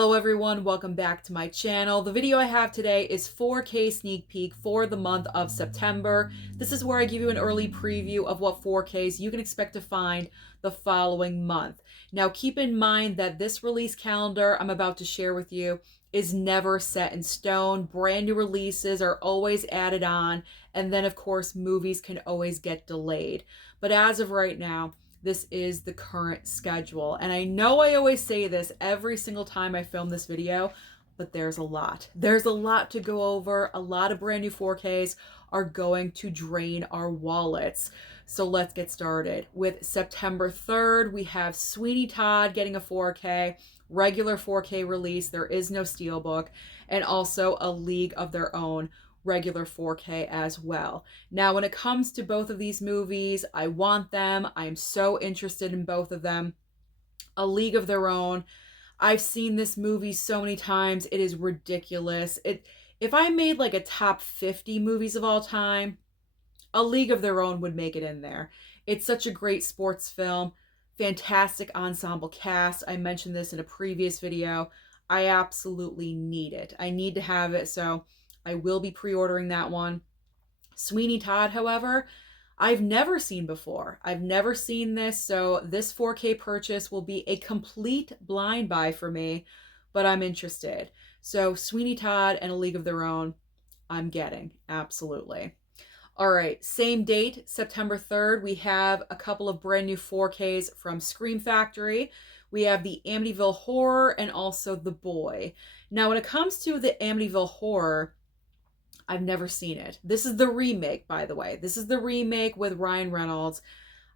Hello everyone, welcome back to my channel. The video I have today is 4K sneak peek for the month of September. This is where I give you an early preview of what 4Ks you can expect to find the following month. Now keep in mind that this release calendar I'm about to share with you is never set in stone. Brand new releases are always added on, and then of course movies can always get delayed. But as of right now, this is the current schedule. And I know I always say this every single time I film this video, but there's a lot. There's a lot to go over. A lot of brand new 4Ks are going to drain our wallets. So let's get started. With September 3rd, we have Sweeney Todd getting a 4K, regular 4K release. There is no Steelbook, and also A League of Their Own, regular 4K as well. Now, when it comes to both of these movies, I want them. I'm so interested in both of them. A League of Their Own, I've seen this movie so many times. It is ridiculous. If I made like a top 50 movies of all time, A League of Their Own would make it in there. It's such a great sports film. Fantastic ensemble cast. I mentioned this in a previous video. I absolutely need it. I need to have it, so I will be pre-ordering that one. Sweeney Todd, however, I've never seen before. I've never seen this, so this 4K purchase will be a complete blind buy for me, but I'm interested. So Sweeney Todd and A League of Their Own, I'm getting, absolutely. All right, same date, September 3rd, we have a couple of brand new 4Ks from Scream Factory. We have the Amityville Horror and also The Boy. Now, when it comes to the Amityville Horror, I've never seen it. This is the remake, by the way. This is the remake with Ryan Reynolds.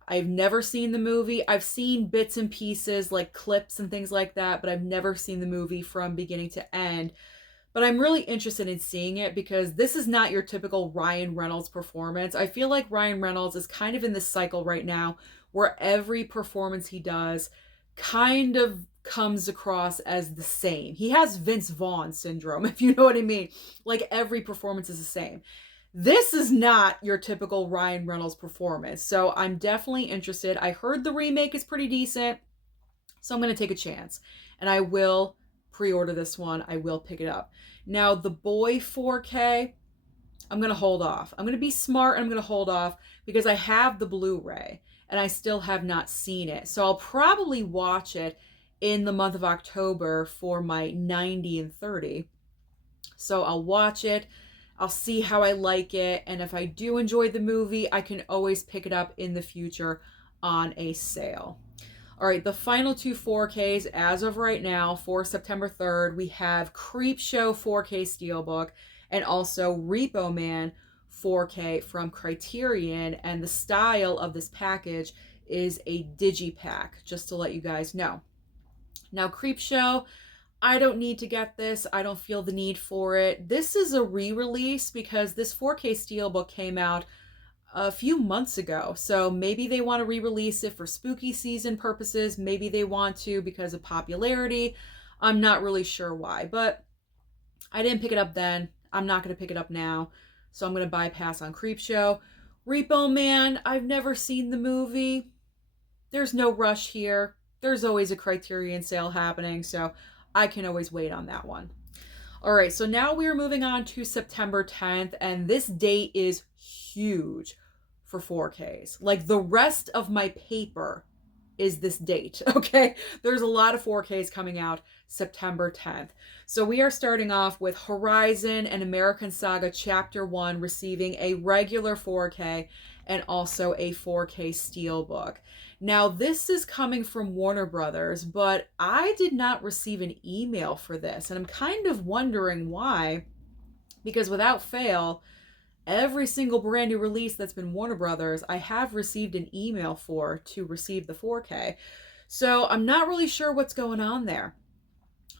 I've never seen the movie. I've seen bits and pieces, like clips and things like that, but I've never seen the movie from beginning to end. But I'm really interested in seeing it because this is not your typical Ryan Reynolds performance. I feel like Ryan Reynolds is kind of in this cycle right now where every performance he does kind of comes across as the same. He has Vince Vaughn syndrome, if you know what I mean. Like every performance is the same. This is not your typical Ryan Reynolds performance. So I'm definitely interested. I heard the remake is pretty decent, so I'm going to take a chance. And I will pre-order this one. I will pick it up. Now, The Boy 4K, I'm going to hold off. I'm going to be smart and I'm going to hold off because I have the Blu-ray and I still have not seen it. So I'll probably watch it in the month of October for my 90 and 30. So I'll watch it. I'll see how I like it. And if I do enjoy the movie, I can always pick it up in the future on a sale. All right, the final two 4Ks as of right now for September 3rd, we have Creepshow 4K Steelbook and also Repo Man 4K from Criterion. And the style of this package is a digipack, just to let you guys know. Now, Creepshow, I don't need to get this. I don't feel the need for it. This is a re-release because this 4K Steelbook came out a few months ago. So maybe they want to re-release it for spooky season purposes. Maybe they want to because of popularity. I'm not really sure why, but I didn't pick it up then. I'm not going to pick it up now. So I'm going to bypass on Creepshow. Repo Man, I've never seen the movie. There's no rush here. There's always a Criterion sale happening, so I can always wait on that one. All right, so now we're moving on to September 10th, and this date is huge for 4Ks. Like the rest of my paper is this date, okay? There's a lot of 4Ks coming out September 10th. So we are starting off with Horizon and American Saga Chapter 1 receiving a regular 4K and also a 4K Steelbook. Now, this is coming from Warner Brothers, but I did not receive an email for this, and I'm kind of wondering why, because without fail, every single brand new release that's been Warner Brothers, I have received an email for to receive the 4K. So I'm not really sure what's going on there.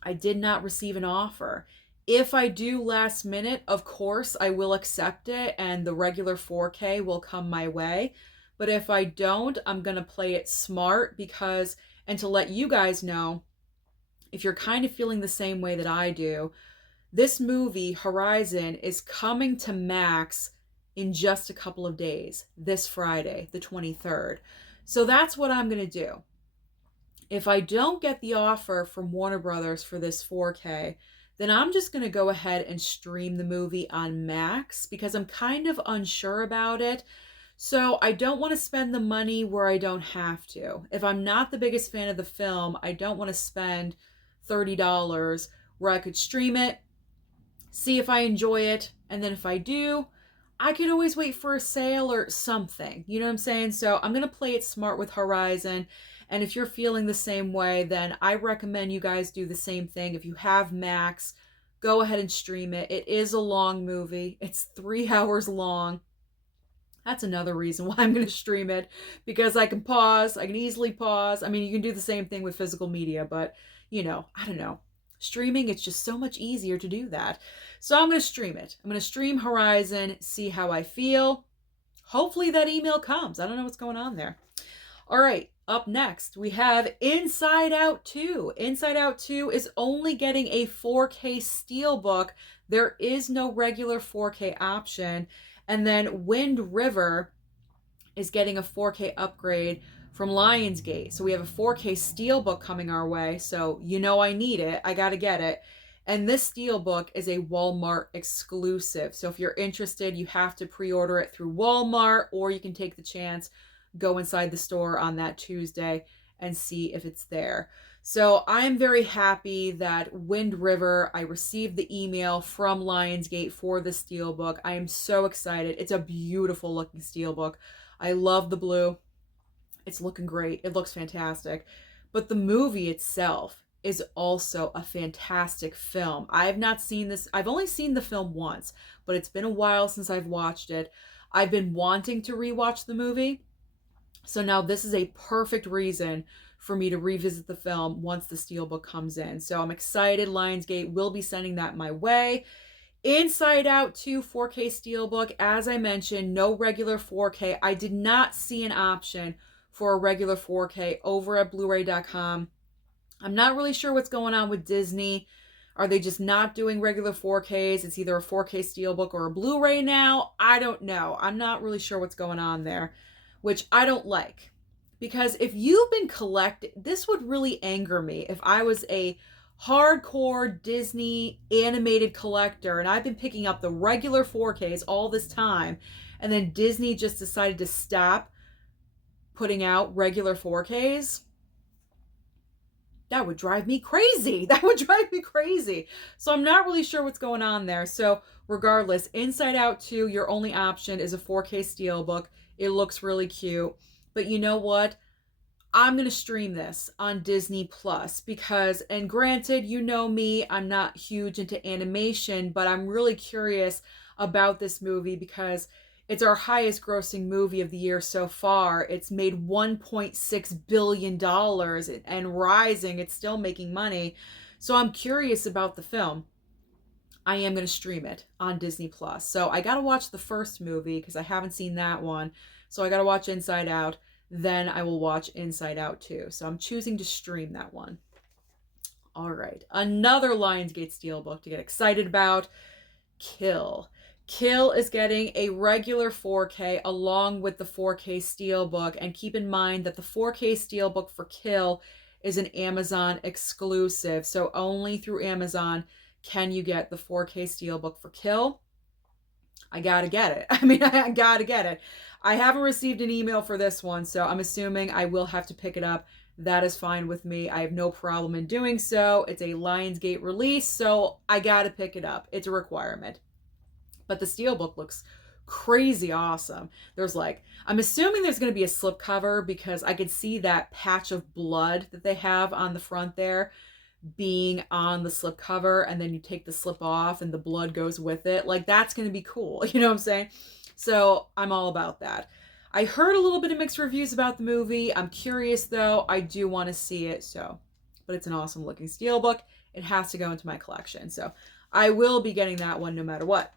I did not receive an offer. If I do last minute, of course, I will accept it and the regular 4K will come my way. But if I don't, I'm going to play it smart because, and to let you guys know, if you're kind of feeling the same way that I do, this movie, Horizon, is coming to Max in just a couple of days, this Friday, the 23rd. So that's what I'm going to do. If I don't get the offer from Warner Brothers for this 4K, then I'm just going to go ahead and stream the movie on Max because I'm kind of unsure about it. So I don't want to spend the money where I don't have to. If I'm not the biggest fan of the film, I don't want to spend $30 where I could stream it, see if I enjoy it, and then if I do, I could always wait for a sale or something. You know what I'm saying? So I'm going to play it smart with Horizon. And if you're feeling the same way, then I recommend you guys do the same thing. If you have Max, go ahead and stream it. It is a long movie. It's 3 hours long. That's another reason why I'm going to stream it, because I can pause. I can easily pause. I mean, you can do the same thing with physical media, but, you know, I don't know. Streaming, it's just so much easier to do that. So I'm going to stream it. I'm going to stream Horizon, see how I feel. Hopefully that email comes. I don't know what's going on there. All right, up next, we have Inside Out 2. Inside Out 2 is only getting a 4K Steelbook. There is no regular 4K option. And then Wind River is getting a 4K upgrade from Lionsgate. So we have a 4K Steelbook coming our way. So you know I need it. I got to get it. And this Steelbook is a Walmart exclusive. So if you're interested, you have to pre-order it through Walmart, or you can take the chance, go inside the store on that Tuesday and see if it's there. So I'm very happy that Wind River, I received the email from Lionsgate for the Steelbook. I am so excited. It's a beautiful looking Steelbook. I love the blue. It's looking great. It looks fantastic. But the movie itself is also a fantastic film. I have not seen this. I've only seen the film once, but it's been a while since I've watched it. I've been wanting to rewatch the movie. So now this is a perfect reason for me to revisit the film once the Steelbook comes in. So I'm excited. Lionsgate will be sending that my way. Inside Out 2 4K Steelbook, as I mentioned, no regular 4K. I did not see an option for a regular 4K over at Blu-ray.com. I'm not really sure what's going on with Disney. Are they just not doing regular 4Ks? It's either a 4K Steelbook or a Blu-ray now. I don't know. I'm not really sure what's going on there, which I don't like. Because if you've been collecting, this would really anger me if I was a hardcore Disney animated collector and I've been picking up the regular 4Ks all this time, and then Disney just decided to stop putting out regular 4Ks. That would drive me crazy. That would drive me crazy. So I'm not really sure what's going on there. So regardless, Inside Out 2, your only option is a 4K Steelbook. It looks really cute. But you know what? I'm going to stream this on Disney Plus because, and granted, you know me, I'm not huge into animation, but I'm really curious about this movie because it's our highest grossing movie of the year so far. It's made $1.6 billion and rising. It's still making money. So I'm curious about the film. I am going to stream it on Disney Plus. So I got to watch the first movie because I haven't seen that one. So I got to watch Inside Out. Then I will watch Inside Out 2. So I'm choosing to stream that one. All right. Another Lionsgate Steelbook to get excited about. Kill. Kill is getting a regular 4K along with the 4K Steelbook. And keep in mind that the 4K Steelbook for Kill is an Amazon exclusive. So only through Amazon can you get the 4K Steelbook for Kill. I gotta get it. I gotta get it. I haven't received an email for this one, so I'm assuming I will have to pick it up. That is fine with me. I have no problem in doing so. It's a Lionsgate release, so I gotta pick it up. It's a requirement. But the Steelbook looks crazy awesome. There's I'm assuming there's going to be a slipcover because I could see that patch of blood that they have on the front there being on the slipcover, and then you take the slip off and the blood goes with it. That's going to be cool. You know what I'm saying? So I'm all about that. I heard a little bit of mixed reviews about the movie. I'm curious though. I do want to see it. But it's an awesome looking Steelbook. It has to go into my collection. So I will be getting that one no matter what.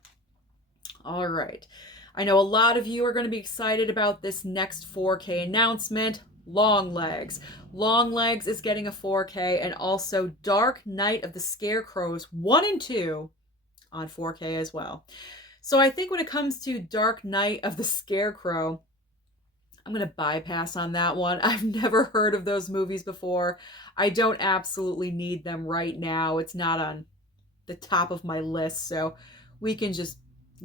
All right. I know a lot of you are going to be excited about this next 4K announcement. LongLegs. LongLegs is getting a 4K, and also Dark Night of the Scarecrows 1 and 2 on 4K as well. So I think when it comes to Dark Night of the Scarecrow, I'm going to bypass on that one. I've never heard of those movies before. I don't absolutely need them right now. It's not on the top of my list, so we can just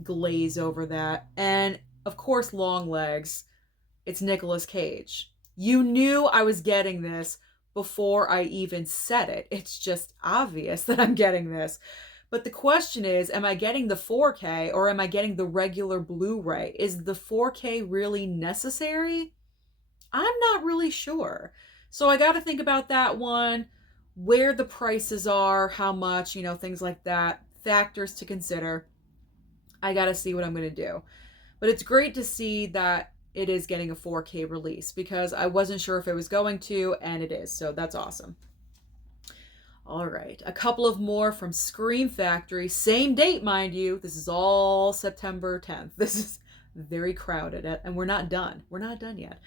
glaze over that. And of course, LongLegs. It's Nicolas Cage. You knew I was getting this before I even said it. It's just obvious that I'm getting this. But the question is, am I getting the 4K or am I getting the regular Blu-ray? Is the 4K really necessary? I'm not really sure. So I got to think about that one, where the prices are, how much, things like that, factors to consider. I got to see what I'm going to do. But it's great to see that it is getting a 4K release because I wasn't sure if it was going to, and it is. So that's awesome. All right, a couple of more from Scream Factory. Same date, mind you. This is all September 10th. This is very crowded, and we're not done. We're not done yet.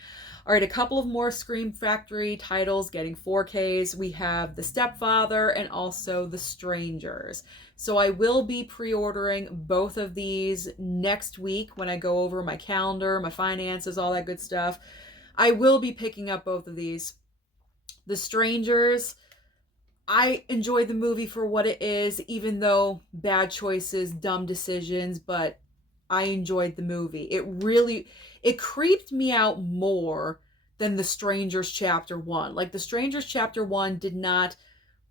All right, a couple of more Scream Factory titles getting 4Ks. We have The Stepfather and also The Strangers. So I will be pre-ordering both of these next week when I go over my calendar, my finances, all that good stuff. I will be picking up both of these. The Strangers, I enjoyed the movie for what it is, even though bad choices, dumb decisions, but I enjoyed the movie. It creeped me out more than The Strangers Chapter 1. Like, The Strangers Chapter 1 did not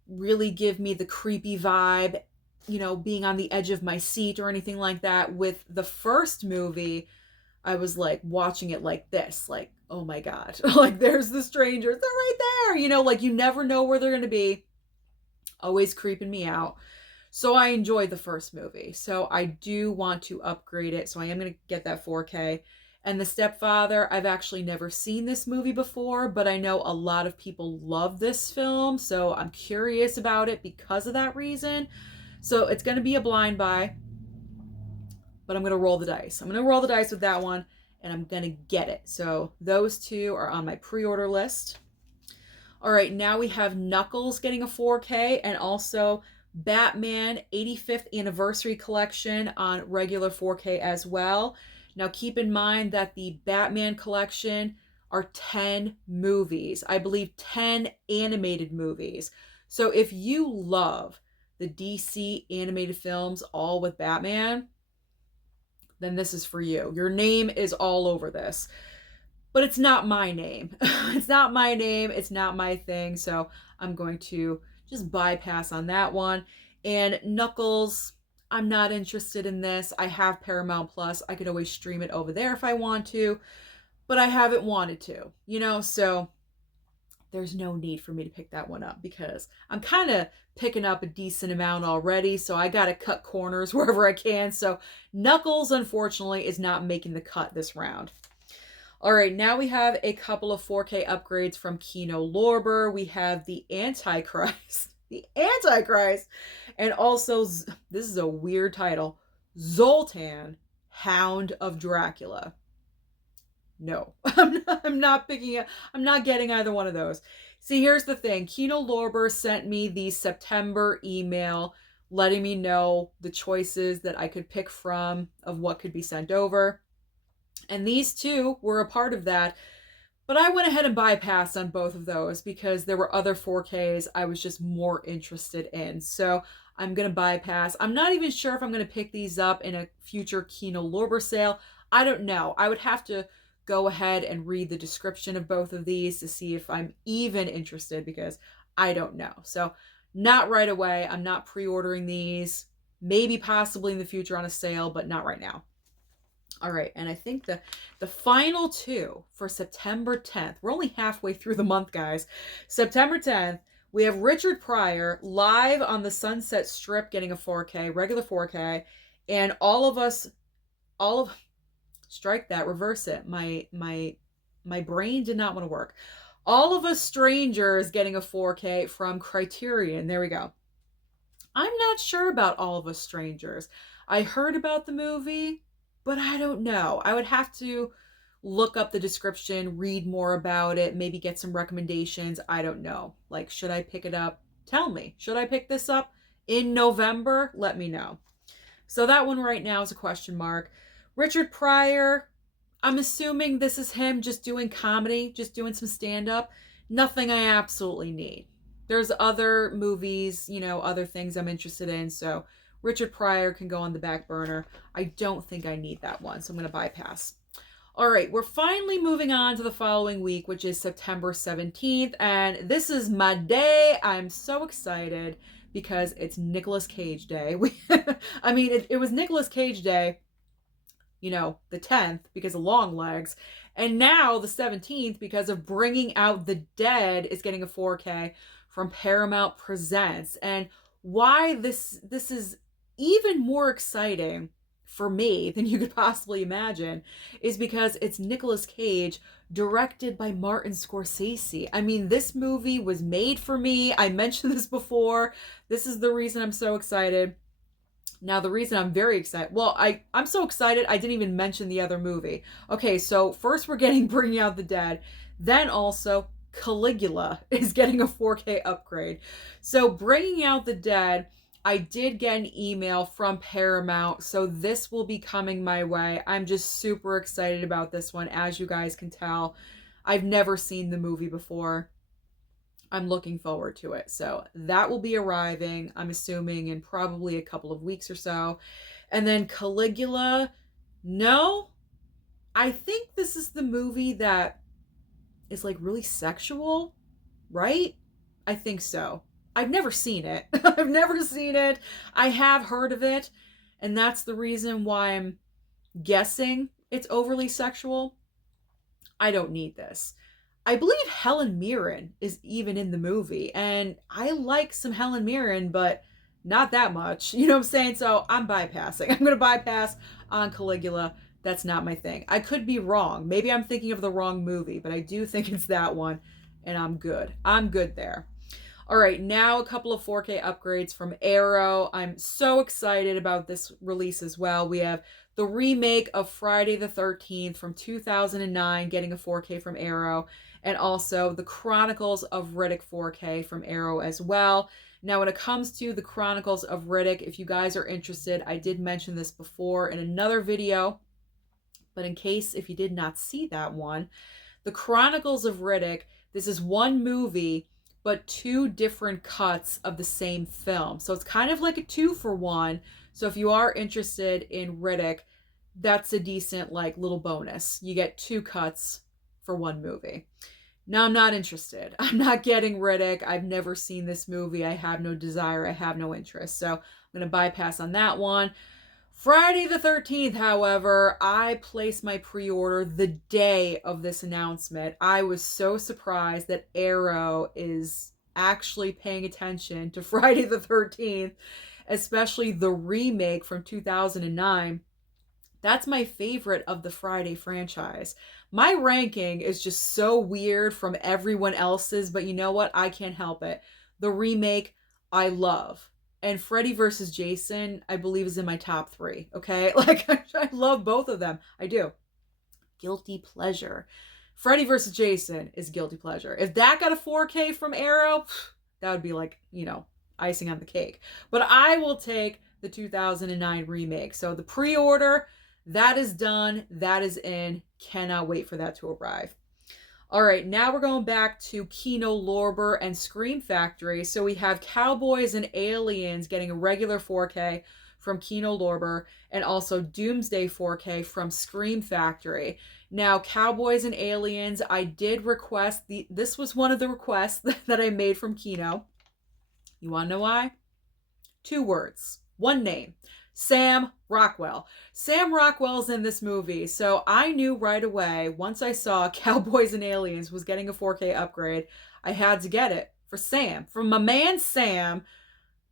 really give me the creepy vibe, being on the edge of my seat or anything like that. With the first movie, I was like watching it like this, like, oh my God, like there's the strangers, they're right there, like you never know where they're going to be. Always creeping me out. So I enjoyed the first movie. So I do want to upgrade it. So I am going to get that 4K. And The Stepfather, I've actually never seen this movie before, but I know a lot of people love this film. So I'm curious about it because of that reason. So it's going to be a blind buy, but I'm going to roll the dice. I'm going to roll the dice with that one, and I'm going to get it. So those two are on my pre-order list. All right, now we have Knuckles getting a 4K and also Batman 85th Anniversary Collection on regular 4K as well. Now keep in mind that the Batman collection are 10 movies. I believe 10 animated movies. So if you love the DC animated films all with Batman, then this is for you. Your name is all over this. But it's not my name. It's not my name. It's not my thing. So I'm going to just bypass on that one. And Knuckles, I'm not interested in this. I have Paramount Plus. I could always stream it over there if I want to. But I haven't wanted to, so there's no need for me to pick that one up because I'm kind of picking up a decent amount already. So I got to cut corners wherever I can. So Knuckles, unfortunately, is not making the cut this round. All right, now we have a couple of 4K upgrades from Kino Lorber. We have the Antichrist, and also, this is a weird title, Zoltan, Hound of Dracula. No, I'm not picking it. I'm not getting either one of those. See, here's the thing. Kino Lorber sent me the September email letting me know the choices that I could pick from of what could be sent over. And these two were a part of that. But I went ahead and bypassed on both of those because there were other 4Ks I was just more interested in. So I'm going to bypass. I'm not even sure if I'm going to pick these up in a future Kino Lorber sale. I don't know. I would have to go ahead and read the description of both of these to see if I'm even interested because I don't know. So not right away. I'm not pre-ordering these. Maybe possibly in the future on a sale, but not right now. All right, and I think the final two for September 10th, we're only halfway through the month, guys. September 10th, we have Richard Pryor live on the Sunset Strip getting a 4K, regular 4K, and strike that, reverse it. My brain did not want to work. All of Us Strangers getting a 4K from Criterion. There we go. I'm not sure about All of Us Strangers. I heard about the movie, but I don't know. I would have to look up the description, read more about it, maybe get some recommendations. I don't know. Like, should I pick it up? Tell me. Should I pick this up in November? Let me know. So that one right now is a question mark. Richard Pryor, I'm assuming this is him just doing comedy, just doing some stand-up. Nothing I absolutely need. There's other movies, other things I'm interested in, so Richard Pryor can go on the back burner. I don't think I need that one, so I'm going to bypass. All right, we're finally moving on to the following week, which is September 17th, and this is my day. I'm so excited because it's Nicolas Cage Day. I mean, it was Nicolas Cage Day, the 10th because of LongLegs, and now the 17th because of Bringing Out the Dead is getting a 4K from Paramount Presents. And why this is even more exciting for me than you could possibly imagine is because it's Nicolas Cage, directed by Martin Scorcese. I mean, this movie was made for me. I mentioned this before. This is the reason I'm so excited. Now, the reason I'm very excited, well, I'm so excited I didn't even mention the other movie. Okay, so first we're getting Bringing Out the Dead. Then also Caligula is getting a 4K upgrade. So Bringing Out the Dead, I did get an email from Paramount, so this will be coming my way. I'm just super excited about this one. As you guys can tell, I've never seen the movie before. I'm looking forward to it. So that will be arriving, I'm assuming, in probably a couple of weeks or so. And then Caligula, no, I think this is the movie that is like really sexual, right? I think so. I've never seen it. I've never seen it. I have heard of it. And that's the reason why I'm guessing it's overly sexual. I don't need this. I believe Helen Mirren is even in the movie, and I like some Helen Mirren, but not that much. You know what I'm saying? So I'm bypassing. I'm going to bypass on Caligula. That's not my thing. I could be wrong. Maybe I'm thinking of the wrong movie, but I do think it's that one, and I'm good. I'm good there. All right, now a couple of 4K upgrades from Arrow. I'm so excited about this release as well. We have the remake of Friday the 13th from 2009 getting a 4K from Arrow, and also the Chronicles of Riddick 4K from Arrow as well. Now, when it comes to the Chronicles of Riddick, if you guys are interested, I did mention this before in another video, but in case if you did not see that one, the Chronicles of Riddick, this is one movie but two different cuts of the same film. So it's kind of like a 2-for-1. So if you are interested in Riddick, that's a decent little bonus. You get 2 cuts for one movie. Now, I'm not interested. I'm not getting Riddick. I've never seen this movie. I have no desire. I have no interest. So I'm going to bypass on that one. Friday the 13th, however, I placed my pre-order the day of this announcement. I was so surprised that Arrow is actually paying attention to Friday the 13th, especially the remake from 2009. That's my favorite of the Friday franchise. My ranking is just so weird from everyone else's, but you know what? I can't help it. The remake, I love. And Freddy vs. Jason, I believe, is in my top 3, okay? I love both of them. I do. Guilty pleasure. Freddy vs. Jason is guilty pleasure. If that got a 4K from Arrow, that would be icing on the cake. But I will take the 2009 remake. So the pre-order, that is done. That is in. Cannot wait for that to arrive. All right, now we're going back to Kino Lorber and Scream Factory. So we have Cowboys and Aliens getting a regular 4K from Kino Lorber, and also Doomsday 4K from Scream Factory. Now, Cowboys and Aliens, I did request, this was one of the requests that I made from Kino. You want to know why? 2 words, 1 name. Sam Rockwell. Sam Rockwell's in this movie, so I knew right away, once I saw Cowboys and Aliens was getting a 4K upgrade, I had to get it for Sam. For my man Sam,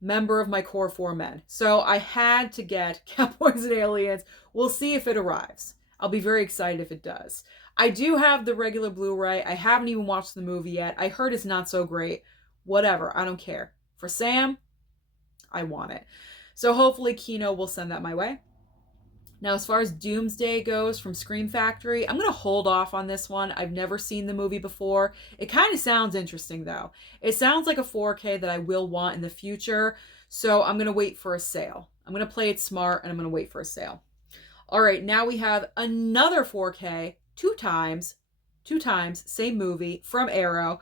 member of my core 4 men. So I had to get Cowboys and Aliens. We'll see if it arrives. I'll be very excited if it does. I do have the regular Blu-ray. I haven't even watched the movie yet. I heard it's not so great. Whatever, I don't care. For Sam, I want it. So hopefully Kino will send that my way. Now, as far as Doomsday goes from Scream Factory, I'm going to hold off on this one. I've never seen the movie before. It kind of sounds interesting, though. It sounds like a 4K that I will want in the future. So I'm going to wait for a sale. I'm going to play it smart, and I'm going to wait for a sale. All right, now we have another 4K, two times, same movie from Arrow,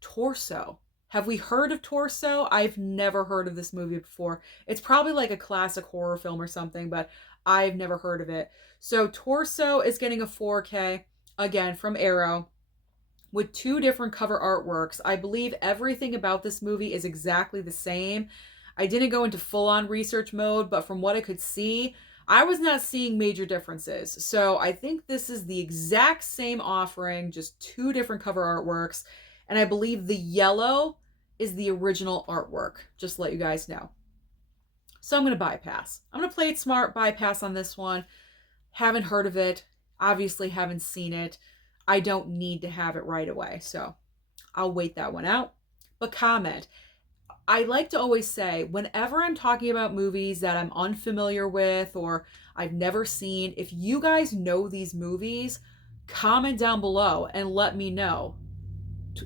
Torso. Have we heard of Torso? I've never heard of this movie before. It's probably like a classic horror film or something, but I've never heard of it. So Torso is getting a 4K, again, from Arrow, with two different cover artworks. I believe everything about this movie is exactly the same. I didn't go into full-on research mode, but from what I could see, I was not seeing major differences. So I think this is the exact same offering, just two different cover artworks. And I believe the yellow is the original artwork, just to let you guys know. So I'm going to bypass. I'm going to play it smart, bypass on this one. Haven't heard of it. Obviously haven't seen it. I don't need to have it right away. So I'll wait that one out. But comment. I like to always say, whenever I'm talking about movies that I'm unfamiliar with or I've never seen, if you guys know these movies, comment down below and let me know.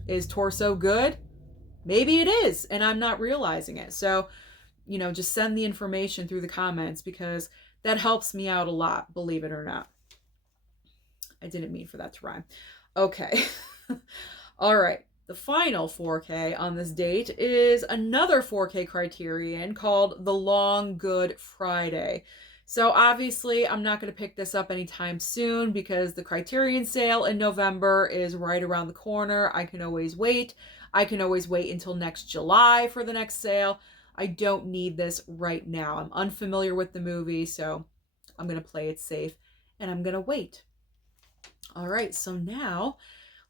Is Torso good? Maybe it is, and I'm not realizing it. So, just send the information through the comments because that helps me out a lot, believe it or not. I didn't mean for that to rhyme. Okay. All right. The final 4K on this date is another 4K Criterion called The Long Good Friday. So obviously I'm not going to pick this up anytime soon because the Criterion sale in November is right around the corner. I can always wait. I can always wait until next July for the next sale. I don't need this right now. I'm unfamiliar with the movie, so I'm going to play it safe and I'm going to wait. All right, so now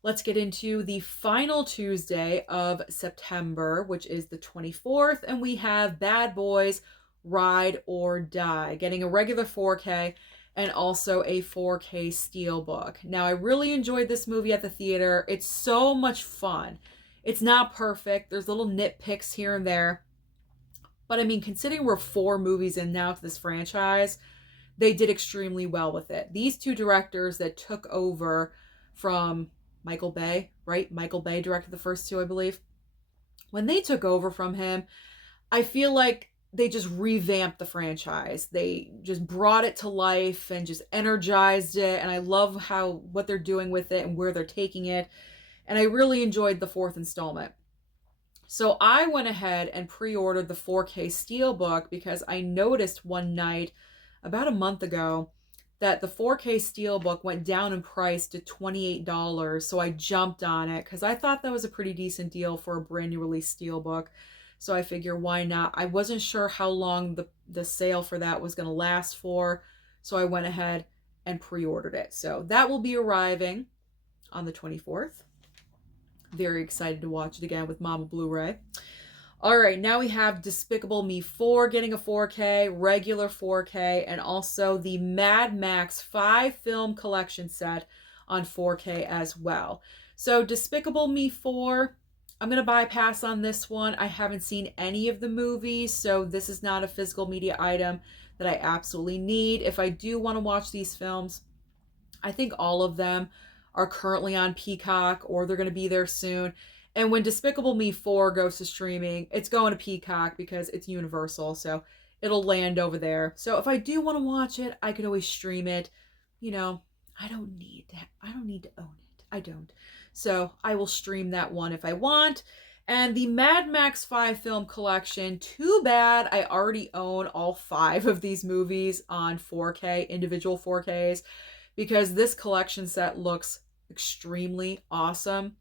let's get into the final Tuesday of September, which is the 24th, and we have Bad Boys Ride or Die, getting a regular 4K and also a 4K Steelbook. Now, I really enjoyed this movie at the theater. It's so much fun. It's not perfect. There's little nitpicks here and there. But I mean, considering we're 4 movies in now to this franchise, they did extremely well with it. These two directors that took over from Michael Bay, right? Michael Bay directed the first 2, I believe. When they took over from him, I feel like they just revamped the franchise. They just brought it to life and just energized it. And I love what they're doing with it and where they're taking it. And I really enjoyed the 4th installment. So I went ahead and pre-ordered the 4K Steelbook because I noticed one night about a month ago that the 4K Steelbook went down in price to $28. So I jumped on it because I thought that was a pretty decent deal for a brand new release Steelbook. So I figure, why not? I wasn't sure how long the sale for that was going to last for. So I went ahead and pre-ordered it. So that will be arriving on the 24th. Very excited to watch it again with Mama Blu-ray. All right, now we have Despicable Me 4 getting a 4K, regular 4K, and also the Mad Max 5-film collection set on 4K as well. So Despicable Me 4, I'm going to bypass on this one. I haven't seen any of the movies, so this is not a physical media item that I absolutely need. If I do want to watch these films, I think all of them are currently on Peacock or they're going to be there soon. And when Despicable Me 4 goes to streaming, it's going to Peacock because it's Universal, so it'll land over there. So if I do want to watch it, I could always stream it. I don't need to own it. I don't. So I will stream that one if I want. And the Mad Max 5-film collection, too bad I already own all 5 of these movies on 4K, individual 4Ks, because this collection set looks extremely awesome.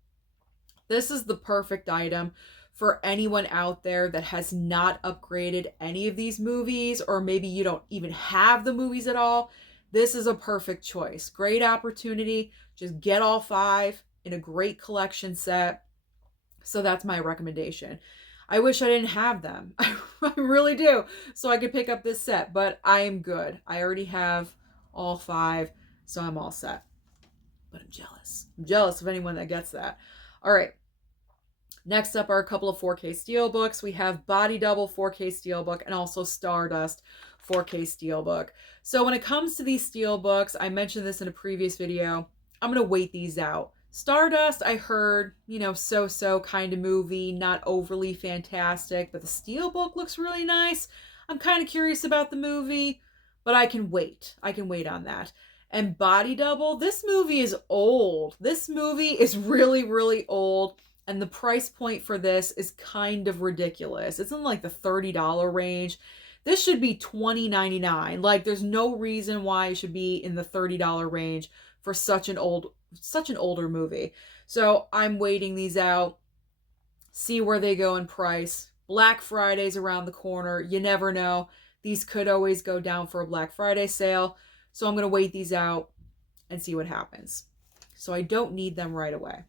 This is the perfect item for anyone out there that has not upgraded any of these movies, or maybe you don't even have the movies at all. This is a perfect choice. Great opportunity. Just get all 5 in a great collection set. So that's my recommendation. I wish I didn't have them. I really do. So I could pick up this set, but I am good. I already have all 5, so I'm all set. But I'm jealous. I'm jealous of anyone that gets that. All right. Next up are a couple of 4K Steelbooks. We have Body Double 4K Steelbook and also Stardust 4K Steelbook. So when it comes to these Steelbooks, I mentioned this in a previous video, I'm going to wait these out. Stardust, I heard, so-so kind of movie, not overly fantastic, but the Steelbook looks really nice. I'm kind of curious about the movie, but I can wait. I can wait on that. And Body Double, this movie is old. This movie is really, really old. And the price point for this is kind of ridiculous. It's in like the $30 range. This should be $20.99. Like, there's no reason why it should be in the $30 range for such an older movie. So I'm waiting these out, see where they go in price. Black Friday's around the corner. You never know. These could always go down for a Black Friday sale. So I'm going to wait these out and see what happens. So I don't need them right away.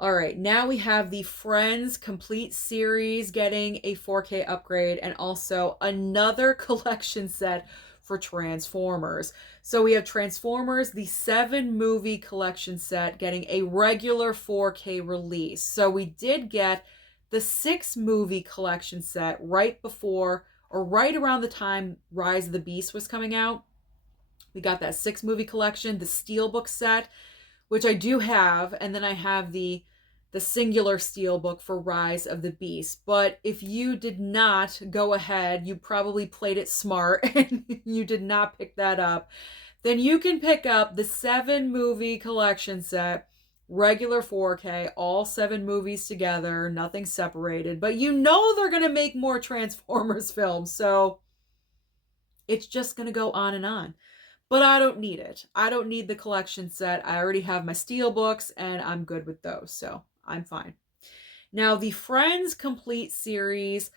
All right, now we have the Friends Complete Series getting a 4K upgrade, and also another collection set for Transformers. So we have Transformers, the 7-movie collection set, getting a regular 4K release. So we did get the 6-movie collection set right before, or right around the time Rise of the Beast was coming out. We got that 6-movie collection, the Steelbook set, which I do have, and then I have the singular Steelbook for Rise of the Beast. But if you did not go ahead, you probably played it smart and you did not pick that up, then you can pick up the 7-movie collection set, regular 4K, all 7 movies together, nothing separated. But you know they're going to make more Transformers films, so it's just going to go on and on. But I don't need it. I don't need the collection set. I already have my Steelbooks, and I'm good with those, so I'm fine. Now, the Friends Complete Series,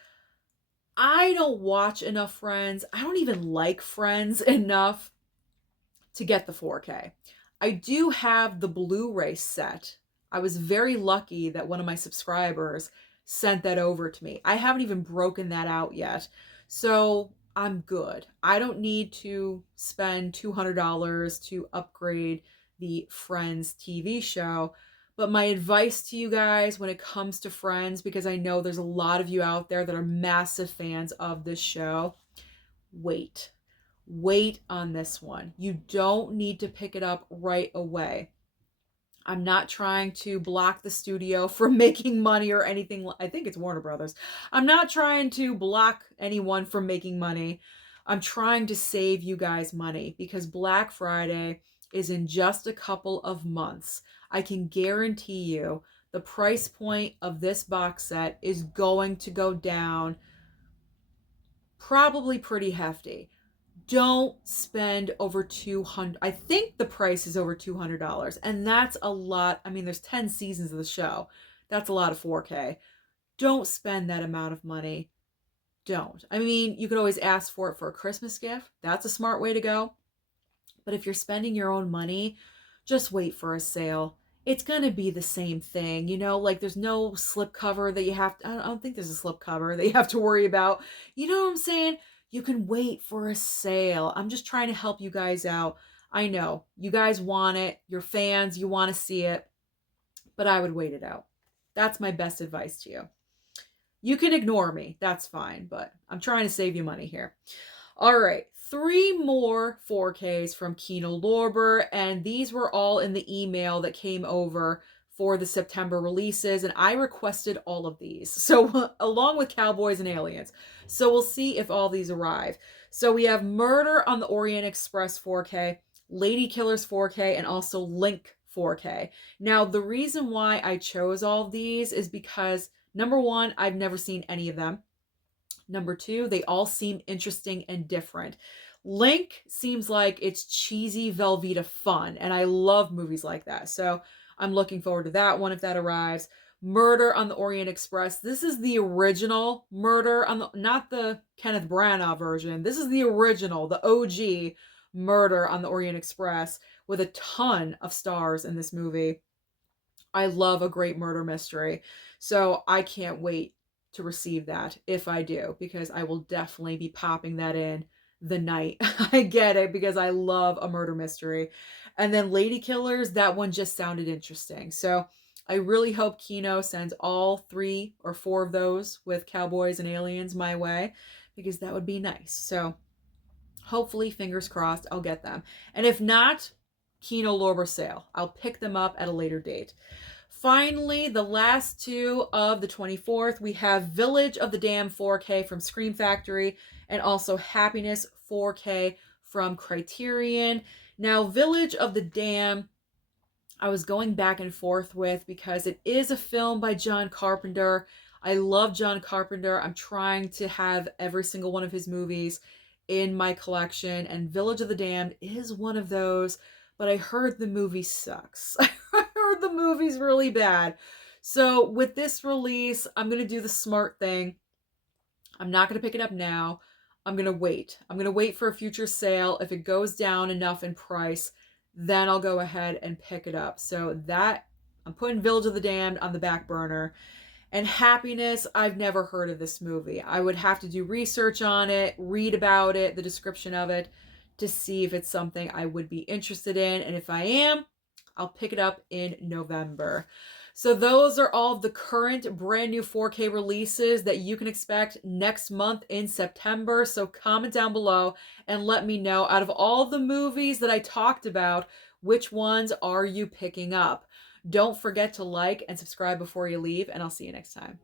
I don't watch enough Friends. I don't even like Friends enough to get the 4K. I do have the Blu-ray set. I was very lucky that one of my subscribers sent that over to me. I haven't even broken that out yet. So I'm good. I don't need to spend $200 to upgrade the Friends TV show. But my advice to you guys when it comes to Friends, because I know there's a lot of you out there that are massive fans of this show, wait. Wait on this one. You don't need to pick it up right away. I'm not trying to block the studio from making money or anything. I think it's Warner Brothers. I'm not trying to block anyone from making money. I'm trying to save you guys money because Black Friday is in just a couple of months. I can guarantee you the price point of this box set is going to go down probably pretty hefty. Don't spend over $200. I think the price is over $200, and that's a lot. I mean, there's 10 seasons of the show. That's a lot of 4K. Don't spend that amount of money. Don't. I mean, you could always ask for it for a Christmas gift. That's a smart way to go. But if you're spending your own money, just wait for a sale. It's going to be the same thing, you know, like there's no slipcover that you have to, I don't think there's a slipcover that you have to worry about. You know what I'm saying? You can wait for a sale. I'm just trying to help you guys out. I know you guys want it. You're fans. You want to see it. But I would wait it out. That's my best advice to you. You can ignore me. That's fine. But I'm trying to save you money here. All right. 3 more 4Ks from Kino Lorber. And these were all in the email that came over for the September releases, and I requested all of these. So along with Cowboys and Aliens. So we'll see if all these arrive. So we have Murder on the Orient Express 4K, Lady Killers 4K, and also Link 4K. Now, the reason why I chose all of these is because, number one, I've never seen any of them. Number two, they all seem interesting and different. Link seems like it's cheesy Velveeta fun, and I love movies like that. So I'm looking forward to that one if that arrives. Murder on the Orient Express. This is the original Murder on the, not the Kenneth Branagh version. This is the original, the OG Murder on the Orient Express with a ton of stars in this movie. I love a great murder mystery. So I can't wait to receive that if I do, because I will definitely be popping that in the night I get it, because I love a murder mystery. And then Lady Killers, that one just sounded interesting. So I really hope Kino sends all 3 or 4 of those with Cowboys and Aliens my way, because that would be nice. So hopefully, fingers crossed, I'll get them. And if not, Kino Lorber sale. I'll pick them up at a later date. Finally, the last 2 of the 24th, we have Village of the Damned 4K from Scream Factory and also Happiness 4K from Criterion. Now, Village of the Damned, I was going back and forth with because it is a film by John Carpenter. I love John Carpenter. I'm trying to have every single one of his movies in my collection, and Village of the Damned is one of those, but I heard the movie sucks. I heard the movie's really bad. So with this release, I'm going to do the smart thing. I'm not going to pick it up now. I'm going to wait. I'm going to wait for a future sale. If it goes down enough in price, then I'll go ahead and pick it up. So that, I'm putting Village of the Damned on the back burner. And Happiness, I've never heard of this movie. I would have to do research on it, read about it, the description of it, to see if it's something I would be interested in. And if I am, I'll pick it up in November. So those are all of the current brand new 4K releases that you can expect next month in September. So comment down below and let me know, out of all the movies that I talked about, which ones are you picking up? Don't forget to like and subscribe before you leave, and I'll see you next time.